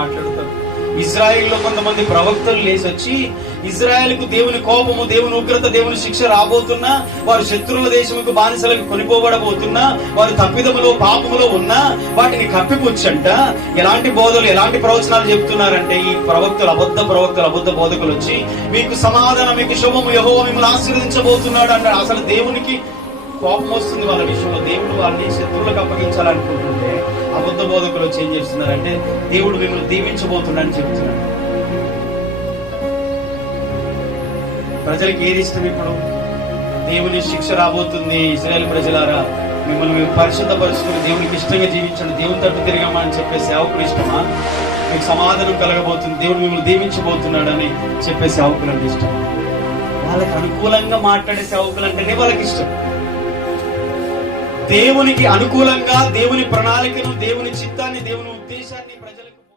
మాట్లాడతారు. ఇజ్రాయెల్లో కొంతమంది ప్రవక్తలు లేచి వచ్చి ఇజ్రాయెల్కు దేవుని కోపము, దేవుని ఉగ్రత, దేవుని శిక్ష రాబోతున్నా, వారు శత్రువుల దేశముకు బానిసలకు కొనిపోబడబోతున్నా, వారు తప్పిదములో పాపములో ఉన్నా వాటిని కప్పిపుచ్చంట ఎలాంటి బోధలు, ఎలాంటి ప్రవచనాలు చెప్తున్నారంటే ఈ ప్రవక్తలు, అబద్ధ బోధకులు వచ్చి మీకు సమాధానం, మీకు శుభము, యెహోవా మిమ్మల్ని ఆశీర్వదించబోతున్నాడు అంటారు. అసలు దేవునికి కోపం వస్తుంది వాళ్ళ విషయంలో. దేవుడు వాళ్ళని శత్రువులకు అప్పగించాలనుకుంటుంటే అబద్ధ బోధకులు వచ్చి ఏం చేస్తున్నారంటే దేవుడు మిమ్మల్ని దీవించబోతున్నాడని చెప్తున్నాడు. ప్రజలకు ఏది ఇష్టం? ఇప్పుడు దేవుని శిక్ష రాబోతుంది, ఇశ్రాయేలు ప్రజలారా మిమ్మల్ని మేము పరిశుద్ధపరుచుకుని దేవునికి ఇష్టంగా జీవించండి, దేవుని తట్టు తిరిగామా అని చెప్పే సేవకులు ఇష్టమా? మీకు సమాధానం కలగబోతుంది, దేవుడు మిమ్మల్ని దీవించబోతున్నాడు అని చెప్పే సేవకులంటే ఇష్టం. వాళ్ళకి అనుకూలంగా మాట్లాడే సేవకులు అంటేనే వాళ్ళకి ఇష్టం. దేవునికి అనుకూలంగా దేవుని ప్రణాళికను, దేవుని చిత్తాన్ని, దేవుని ఉద్దేశాన్ని ప్రజలు